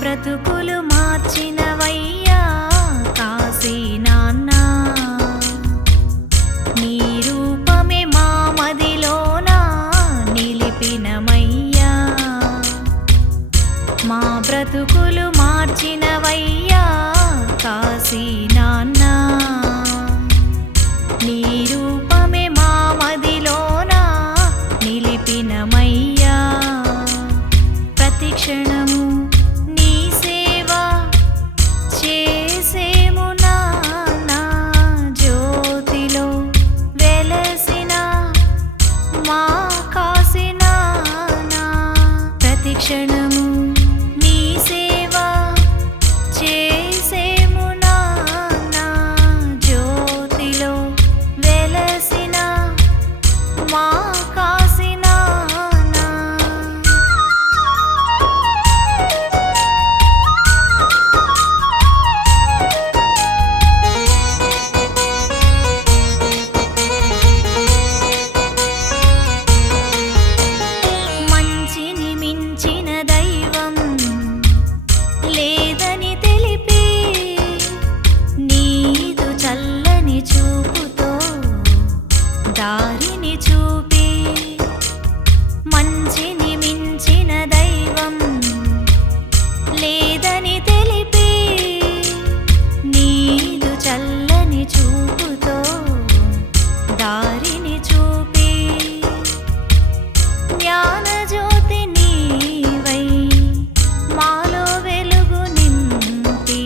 బ్రతుకులు మార్చినవయ్యా కాశీ నాన్న. నీ రూపమే మా మదిలోన నిలిపినమయ్యా. మా బ్రతుకులు మార్చినవయ్యా కాశీ నాన్న. నీ రూపమే మా మదిలోన నిలిపినమయ్యా. ప్రతి క్షణము నీ సేవ చేసేము నాన్నా. జ్యోతిలో వెలసిన మా కాశీ నాన్న. ప్రతి క్షణము నీ సేవ చేసేము నాన్నా. జ్యోతిలో వెలసిన మా కాశీ నాన్న. మంచిని మించిన దైవం లేదని తెలిపి నీదు చల్లని చూపుతో దారిని చూపి. మంచిని మించిన దైవం లేదని తెలిపి నీదు చల్లని చూపుతో దారిని చూపి. జ్ఞానజ్యోతి నీవై మాలో వెలుగు నింపి.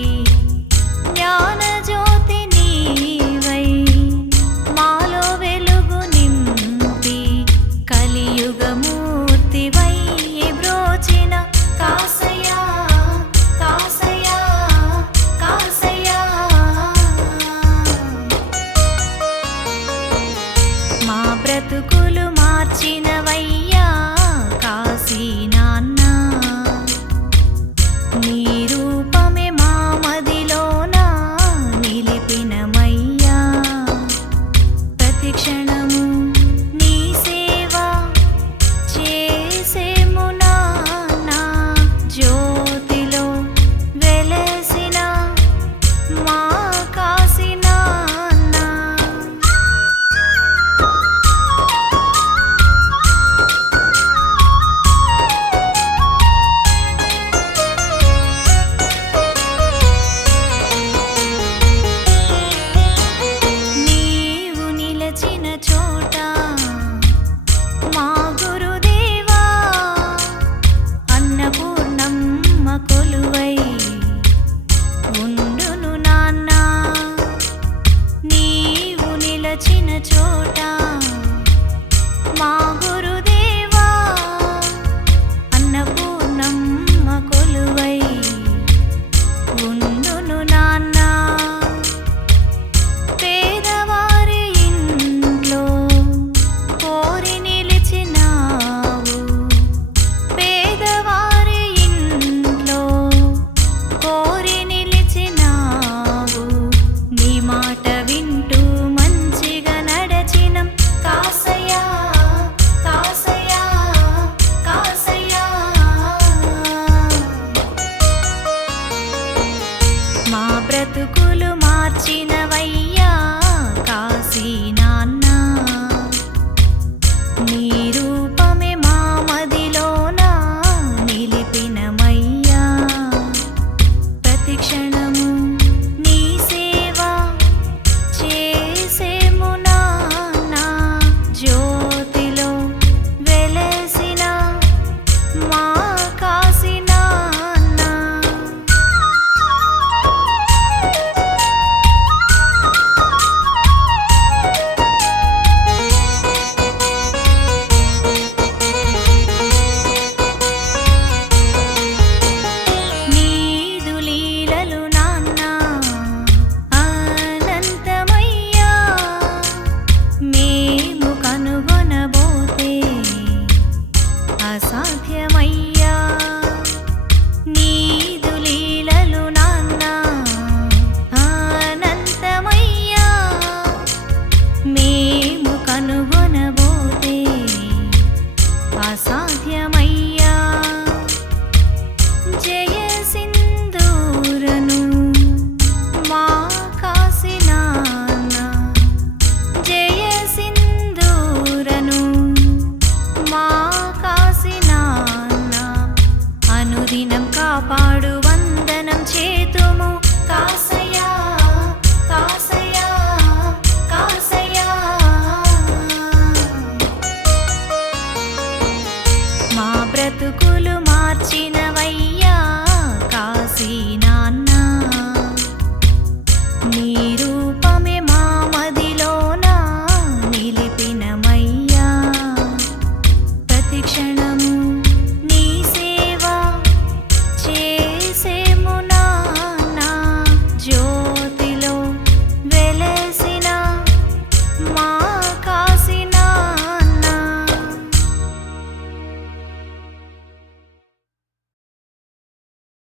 జ్ఞానజ్యోతి నీవై మాలో వెలుగు నింపి. కలియుగమూర్తివై బ్రోచిన కాసయ్యా కాసయ్యా కాసయ్యా. మా బ్రతుకులు మార్చినవయ్యా కాశీ నాన్న. నీ రూపమే మా మదిలోన నిలిపినమయ్యా. ప్రతి క్షణము నీ సేవ చేసేము నాన్నా. జ్యోతిలో వెలసిన మా కాశీ నాన్న. నీవు నిలచిన చోట మా గురుదేవా అన్నపూర్ణ